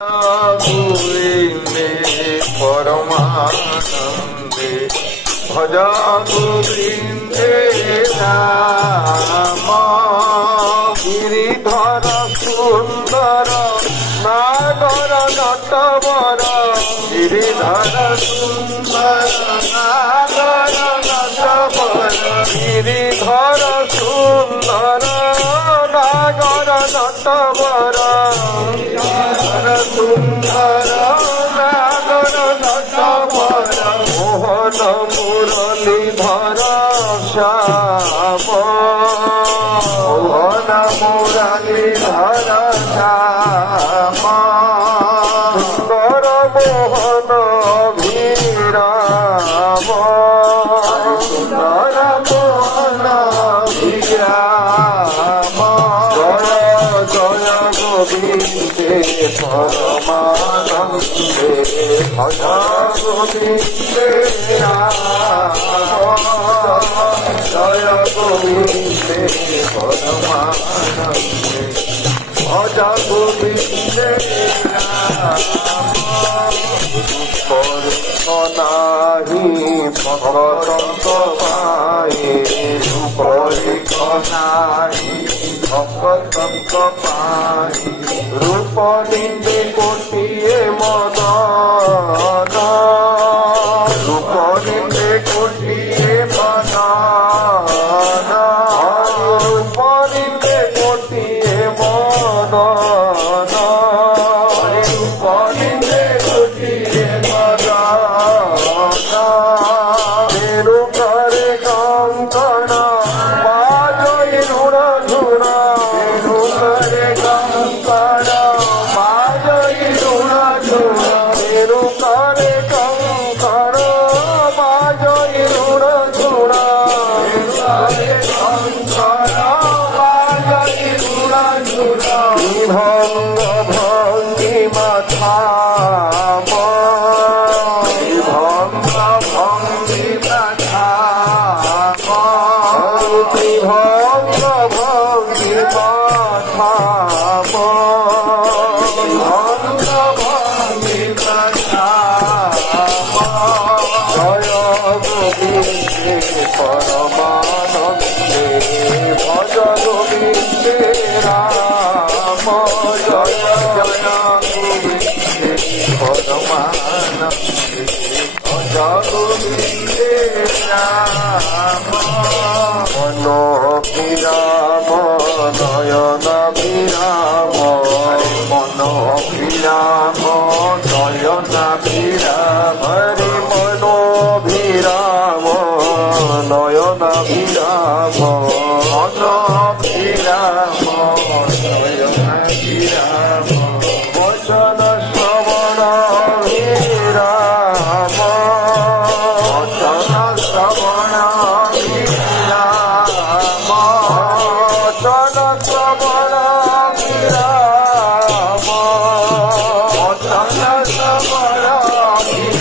गोविन्दे परमानन्दे भज गोविन्दे राम गिरिधर सुन्दर नागर नटवर गिरिधर सुन्दर नागर नटवर गिरिधर सुन्दर नागर नटवर सुन्दर नागर नटवर मोहन मुरलीधर श्याम मोहन मुरलीधर श्याम सुन्दर मोहन अभिराम सुन्दर मोहन अभिराम जय गोविन्दे परमानन्दे भज गोविन्दे राम जय गोविन्दे परमानन्दे भज गोविन्दे राम नाही भगवंत पाए रूप नाही भगवंत पाए रूप निंदे कोटिए मदन रूप निंदे कोटिए मदन रूप निंदे कोटिए मदन रूप निंदे कोटिए मदन तेरु करे कंकण बाजई धुण धुण तेरु करे कंकण बाजई धुण धुण तेरु करे कंकण बाजई धुण धुण तेरु करे कंकण बाजई धुण धुण भंग भंगी माथा परमानन्दे भज गोविन्दे राम जय जय गोविन्दे परमानन्दे भज गोविन्दे राम मनोभिराम नयन विराम मनोभिराम नयन विराम हरे मनोभिराम नयन विराम मन विराम नयन विराम वचन श्रवण विराम वचन श्रवण विराम वचन श्रवण विराम वचन श्रवण विराम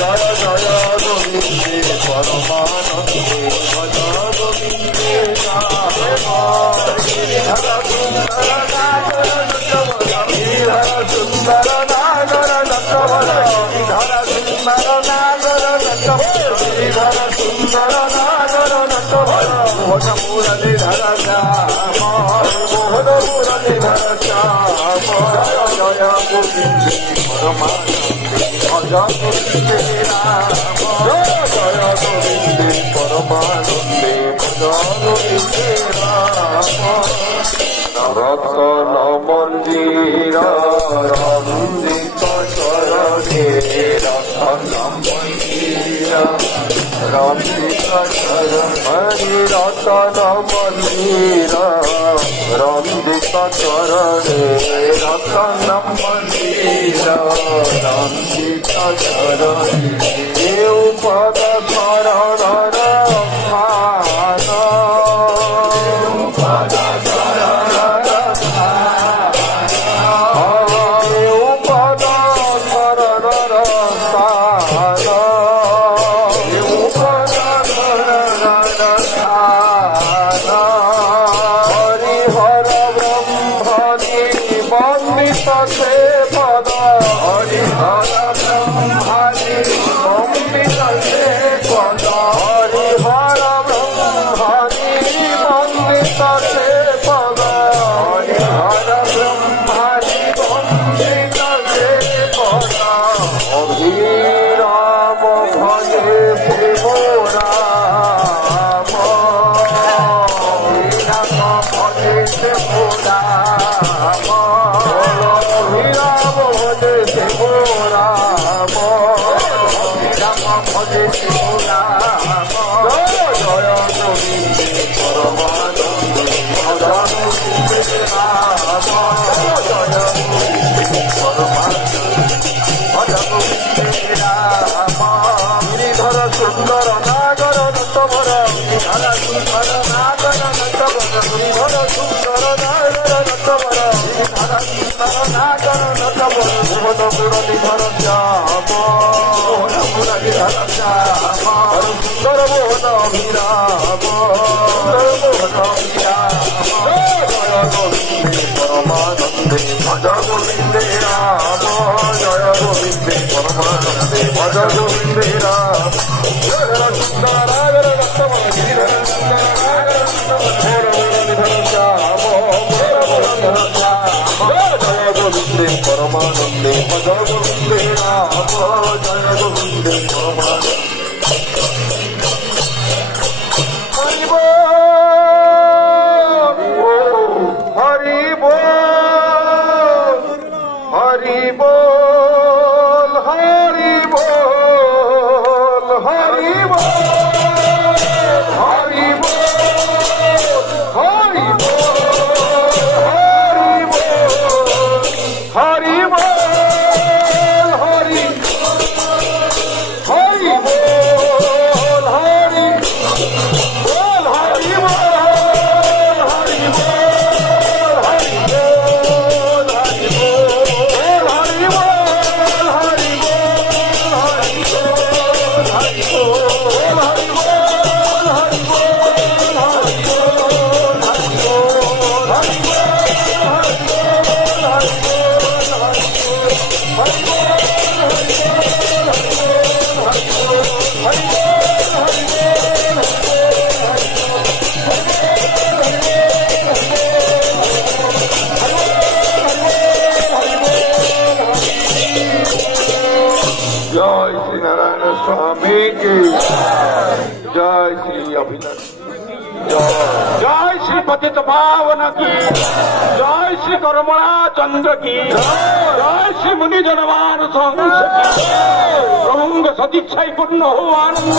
जय মোহন মুরলীধর শ্যাম মোহন মুরলীধর শ্যাম জয় জয় গোবিন্দে পরমানন্দে ভজ গোবিন্দে রাম জয় গোবিন্দে পরমানন্দে ভজ গোবিন্দে রাম রতন মন্দির রঞ্জিত চরণে রতন মন্দির রঞ্জিত চরণে রতন মন্দির রঞ্জিত চরণে রতন মন্দির রঞ্জিত চরণে পদ শরণর স্থান परमानंदे भज गोविंदे राम जय गोविंदे परमानंदे हरि बोल हरि बोल हरि बोल हरि बोल हरि बोल हरि बोल हरि जय श्री अभिनव जय श्री पतित पावन की जय श्री करमणा चंद्र की जय श्री मुनि जनमान संघ की प्रभु सदिच्छा पूर्ण हो आनंद